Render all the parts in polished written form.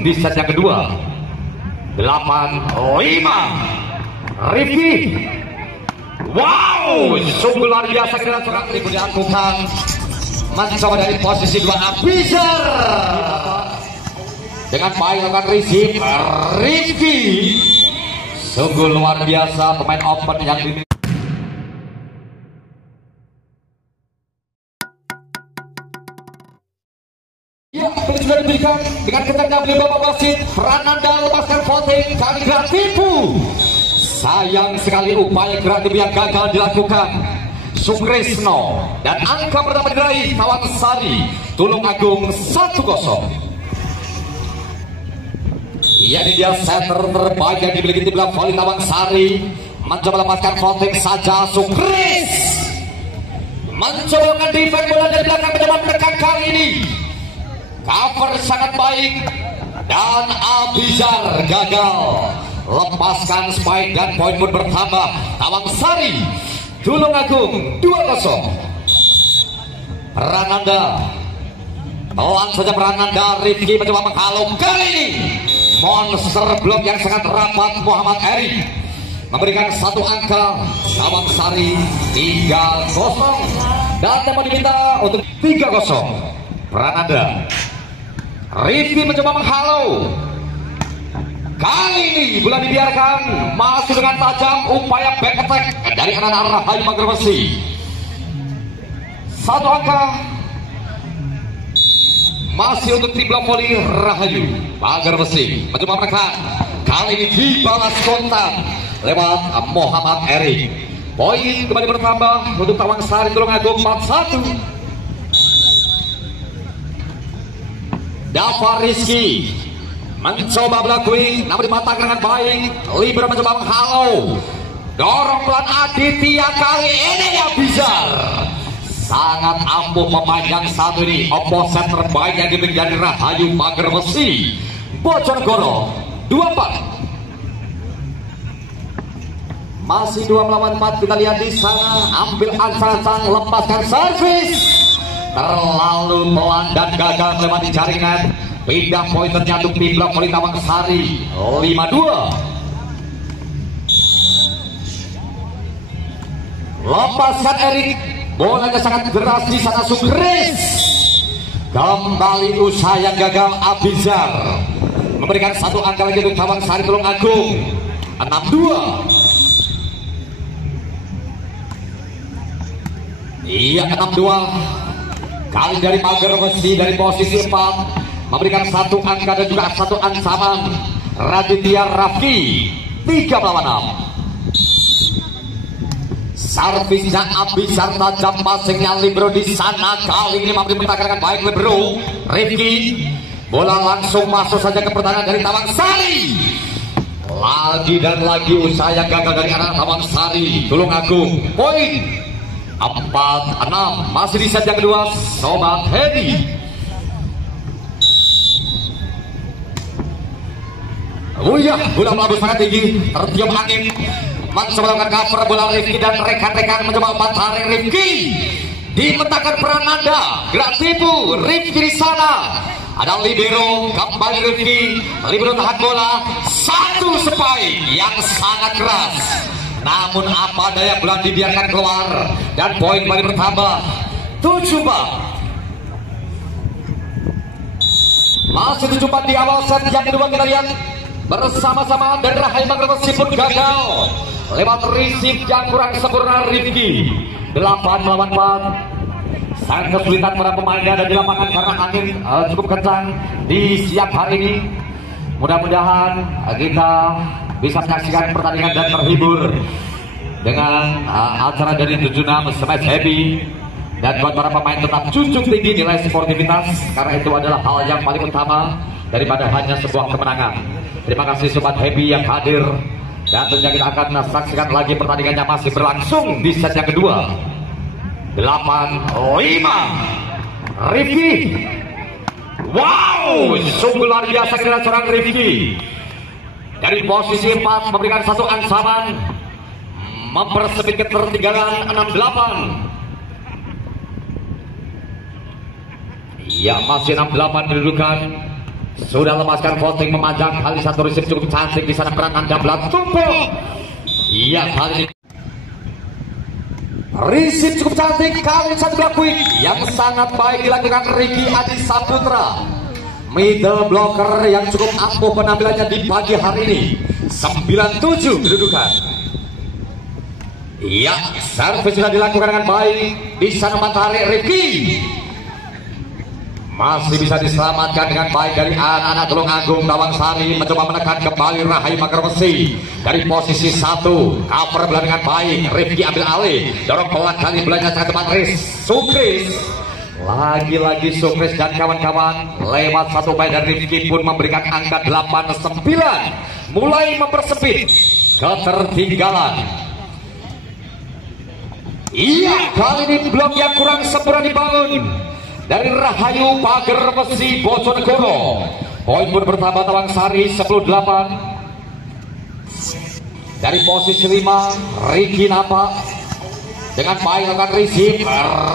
di set yang kedua 8-5. Rifki, wow, sungguh luar biasa kira seorang Rifki dilakukan mencoba dari posisi 2 Abizar dengan baik lakukan receive. Rifki sungguh luar biasa pemain open yang ini. Ya, sudah diberikan dengan kencangnya beli bapak wasit. Prananda lepaskan voting kali Gratipu. Sayang sekali upaya Gratipu yang gagal dilakukan. Sukresno dan angka pertama diraih Tawang Sari Tulung Agung 1-0. Ya, ini dia setter terbaik yang dimiliki tim bola voli Tawang Sari. Mencoba lepaskan voting saja. Sukres mencoba defend bola dari belakang mencoba menekan kali ini. Cover sangat baik dan Abizar gagal lepaskan spike dan poin pun bertambah. Tawang Sari Tulung Agung 2-0. Prananda pelan saja Prananda. Rifki mencoba menghalau kali ini. Monster blok yang sangat rapat Muhammad Eri memberikan satu angka. Tawang Sari 3-0 dan tempo diminta untuk 3-0. Prananda, Rifki mencoba menghalau. Kali ini bola dibiarkan masuk dengan tajam upaya back attack dari anak-anak Rahayu Pagar Besi. Satu angka masih untuk tim bola voli Rahayu Pagar Besi. Mencoba menekan. Kali ini dibalas kontak lewat Muhammad Eri. Poin kembali bertambah untuk Tawang Sari Tulung Agung 4-1. Dava Rizky mencoba melakui namun dimatangkan dengan baik. Libero mencoba menghalau. Dorong pelan Aditya kali ini Abizar sangat ampuh memanjang satu ini. Opposite terbaik yang dimiliki dari Rahayu Pagar Besi Bojonegoro 24. Masih 2 melawan 4. Kita lihat di sana. Ambil ancang-ancang, lepaskan servis. Terlalu pelan dan gagal melewati jaringan. Pindah poin ternyata tim blok voli Tawang Sari 5-2. Lepaskan Erik. Bolanya sangat deras di sana. Sukres kembali usaha yang gagal. Abizar memberikan satu angka lagi untuk Tawang Sari Tulung Agung 6-2. Iya, 6-2. Kali dari Pagar Besi dari posisi 4 memberikan satu angka dan juga satu ancaman. Raditya Raffi 3-6. Servisnya Abizar tajam, passingnya Libero di sana. Kali ini mampu dipertahankan baik Libero. Rifki, bola langsung masuk saja ke pertahanan dari Tawang Sari. Lagi dan lagi usaha yang gagal dari anak Tawang Sari Tulung Agung. Poin 4-6. Masih di set yang kedua Sobat Hedi. Oh iya, bola melambung sangat tinggi. Tertiup angin. Mencoba melakukan cover bola Rifki dan rekan-rekan mencoba umpan tarik Rifki. Dimentakan Prananda. Gratipu. Rifki di sana. Ada Libero. Kembali Rifki. Libero tahan bola. Satu spike yang sangat keras. Namun apa daya bola dibiarkan keluar dan poin kembali bertambah 7-4. Masih 7-4 di awal set yang kedua. Kita lihat bersama-sama dan Rahayu Pagar Besi pun gagal lewat receive yang kurang sempurna Rifki. 8 melawan 4. Sangat kesulitan para pemainnya dan di lapangan karena angin cukup kencang di siang hari ini. Mudah-mudahan kita bisa menyaksikan pertandingan dan terhibur dengan acara dari 76 Smash Happy. Dan buat para pemain tetap junjung tinggi nilai sportivitas, karena itu adalah hal yang paling utama daripada hanya sebuah kemenangan. Terima kasih Sobat Happy yang hadir. Dan tentunya kita akan saksikan lagi pertandingannya masih berlangsung di set yang kedua 8-5. Rifki, wow, sungguh luar biasa kira seorang Rifki. Dari posisi 4 memberikan satu ancaman, mempersempit ketertinggalan 6-8. Ya, masih 6-8 kedudukan. sudah lepaskan voting memanjang. Kali satu receive cukup cantik di sana, peran anda belat tumpul. Iya, kali ini receive cukup cantik, kali satu belat quick yang sangat baik dilakukan Ricky Adi Saputra, middle blocker yang cukup ampuh penampilannya di pagi hari ini. 97 kedudukan. Iya, servis sudah dilakukan dengan baik di sana. Matahari Ricky masih bisa diselamatkan dengan baik dari anak-anak Tulungagung. Tawangsari mencoba menekan kembali Rahayu Mager Besi dari posisi 1, cover bola dengan baik. Rifki ambil alih, dorong pelan kali belanya sangat tepat. Sukris lagi-lagi Sukris dan kawan-kawan lewat satu baik, dan Rifki pun memberikan angka 8-9, mulai mempersempit ketertinggalan. Iya, kali ini blok yang kurang sempurna dibangun dari Rahayu Mager Besi Bojonegoro. Poin pun bertambah, Tawangsari 10-8. Dari posisi 5, Ricky nampak dengan baik akan receive.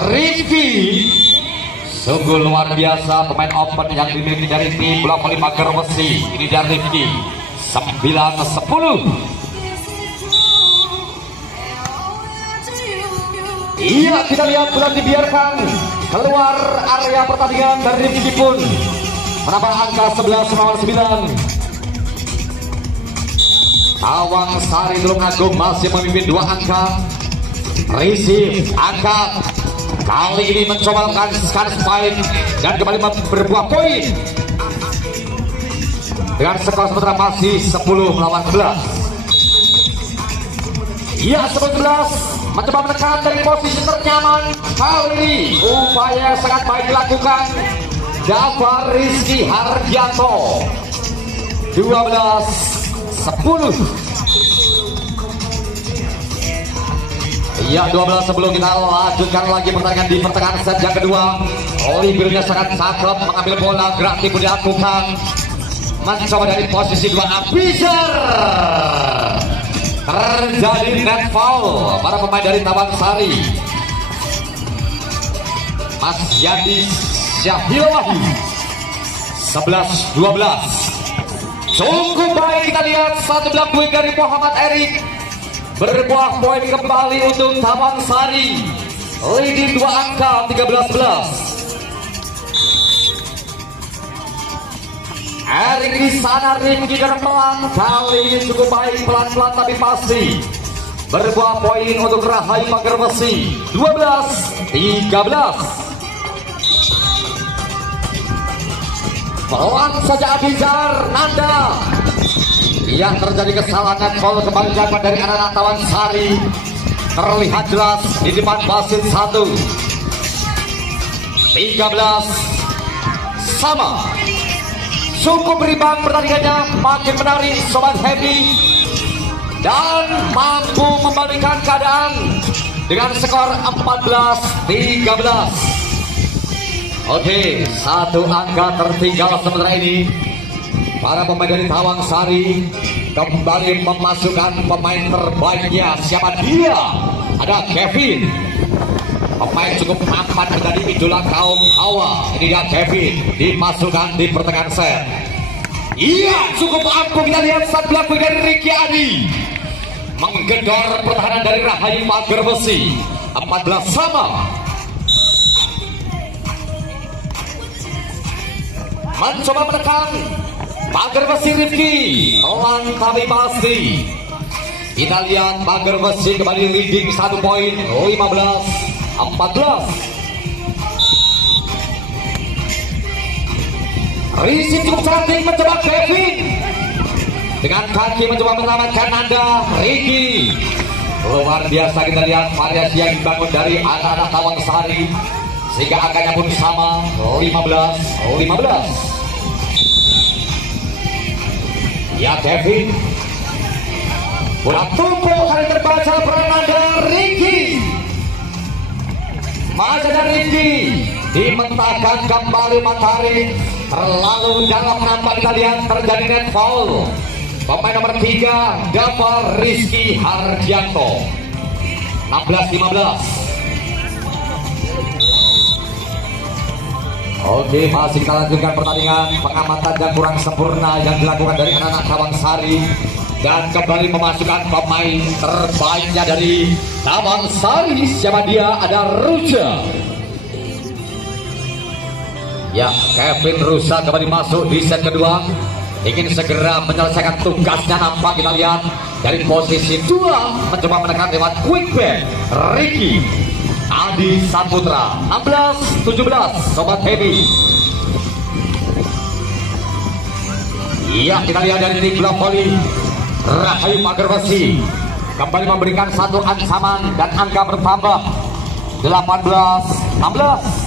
Ricky sungguh luar biasa, pemain open yang dimiliki dari tim blok voli Mager Besi. Ini dari Ricky 9-10. Iya, kita lihat bola dibiarkan keluar area pertandingan, dan Rifki pun menambah angka 11-9. Tawangsari Tulungagung masih memimpin 2 angka. Receive, angkat, kali ini mencoba melakukan spike dan kembali berbuah poin dengan skor sementara masih 10-11. Iya, 11 mencoba menekan dari posisi ternyaman. Kali ini upaya sangat baik dilakukan Jafar Rizky Hardianto. 12-10. Iya, 12 sebelum kita lanjutkan lagi pertandingan di pertengahan set yang kedua. Olivernya sangat cakep mengambil bola, gerak tipu dilakukan, mencoba dari posisi 2. Abizar, terjadi net foul para pemain dari Tawangsari. Mas Yadi Syahilawahi 11-12. Cukup baik, kita lihat satu belah poin dari Muhammad Erik, berbuah poin kembali untuk Tawangsari, leading 2 angka 13-11. Erik di sana, Rifki dan pelan, kali ini cukup baik, pelan-pelan tapi pasti berbuah poin untuk Rahayu Mager Besi. 12-13. Pelan saja Abizar Nanda yang terjadi kesalahan. Gol kembali dilakukan dari anak-anak Tawangsari, terlihat jelas di depan wasit 1. 13 sama. Cukup berimbang pertandingannya, makin menarik Sobat Happy, dan mampu membalikan keadaan dengan skor 14-13. Oke, 1 angka tertinggal sementara ini. Para pemain dari Tawangsari kembali memasukkan pemain terbaiknya. Siapa dia? Ada Kevin, pemain cukup mapan menjadi idola kaum Hawa. Ini dia Kevin, dimasukkan di pertengahan set. Iya, cukup ampuh. Kita lihat saat belakang dari Ricky Adi menggedor pertahanan dari Rahayu Mager Besi. 14 sama. Mencoba menekan Mager Besi Ricky, pelan tapi pasti. Kita lihat Mager Besi kembali leading 1 poin, 15-14. Rizky cukup cantik mencoba Kevin, dengan kaki mencoba menyelamatkan Nanda. Ricky luar biasa. Kita lihat variasi yang dibangun dari anak-anak Tawangsari sehingga angkanya pun sama, 15-15. Ya, Kevin bola tumpul, kali terbaca peran Nanda. Ricky masih ada Ricky, dimentahkan kembali Matahari, terlalu dalam nampak. Kita lihat terjadi net foul. Pemain nomor 3 Jafar Rizky Hardianto. 16-15. Oke, masih kita lanjutkan pertandingan. Pengamatan yang kurang sempurna yang dilakukan dari anak-anak Tawangsari, dan kembali memasukkan pemain terbaiknya dari Tawangsari. Siapa dia? Ada Rusa. Ya, Kevin Rusa kembali masuk di set kedua, ingin segera menyelesaikan tugasnya. Nampak kita lihat dari posisi 2 mencoba menekan lewat quick back Ricky Adi Saputra. 16-17 Sobat Heavy. Iya, kita lihat dari tim bola voli Rahayu Magerbesi kembali memberikan satu ancaman dan angka bertambah 18-16.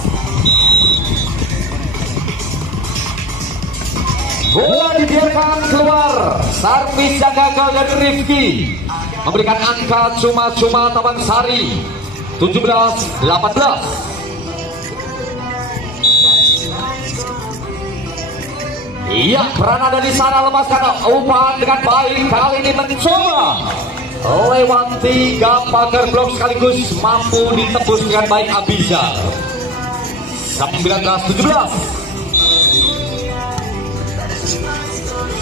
Bola dibiarkan keluar, servis yang gagal dari Rifki memberikan angka cuma-cuma Tawangsari 17-18. Iya, Prananda di sana lepaskan umpan dengan baik, kali ini mencoba lewat 3 pagar blok sekaligus, mampu ditembus dengan baik Abizar. 19-17.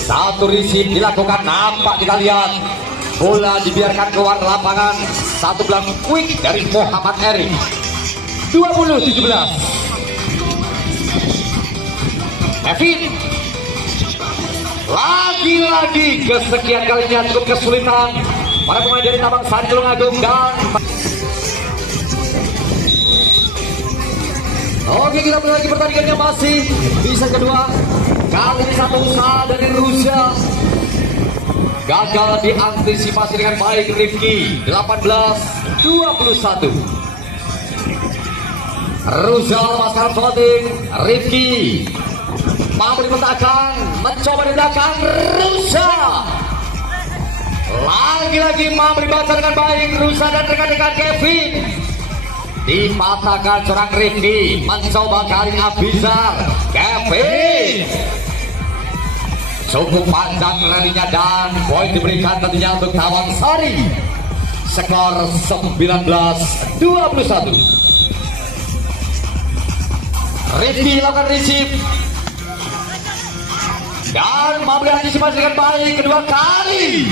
Satu receive dilakukan, nampak kita lihat bola dibiarkan keluar lapangan. Satu belang quick dari Muhammad Erik. 20-17. Kevin lagi-lagi kesekian kalinya cukup kesulitan para pemain dari Tawangsari Tulungagung. Dan oke, kita mulai lagi pertandingannya, masih di set kedua. Kali ini satu usaha dari Rusia gagal diantisipasi dengan baik Rifki. 18-21. Rusia lepaskan voting. Rifki mampu diletakkan, mencoba di belakang. Rusia lagi-lagi mampu dibaca dengan baik. Rusia dan rekan-rekan Kevin dipatahkan seorang Rifki, mencoba kali Abizar. Kevin cukup panjang ralinya dan poin diberikan tentunya untuk Tawangsari. Skor 19-21. Rifki lakukan receive dan mampu diantisipasi dengan baik kedua kali.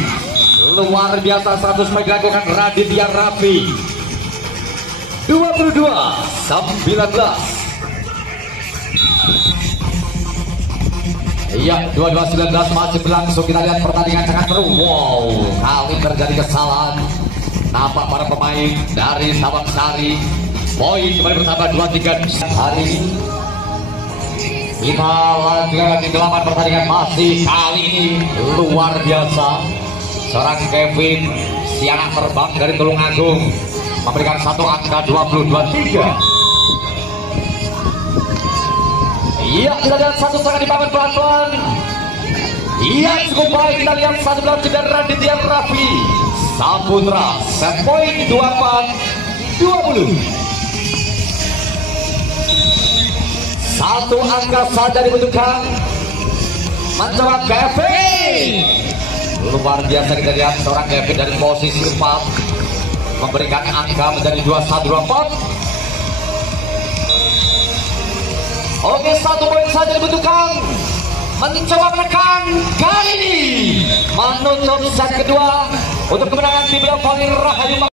Luar biasa 100 poin dilakukan Raditya Raffi. 22-19. Iya, 22-19 masih berlangsung. Kita lihat pertandingan sangat seru. Wow, kali terjadi kesalahan. Nampak para pemain dari Tawangsari. Poin kembali bertambah 23 hari ini. Kita lanjutkan lagi gelapan pertandingan, masih kali ini luar biasa. Seorang Kevin siaran terbang dari Tulungagung memberikan satu angka 22-3. Iya, kita lihat satu setengah dibangun pelan-pelan. Iya, cukup baik. Kita lihat satu belas dan Raditya Raffi Saputra. Set point 24-20. Satu angka saja dibutuhkan. Mencoba Kevin. Luar biasa, kita lihat seorang Kevin dari posisi 4 memberikan angka menjadi 21-24. Oke, satu poin saja dibutuhkan. Mencoba menekan kali ini menutup set kedua untuk kemenangan tim bola voli Rahayu.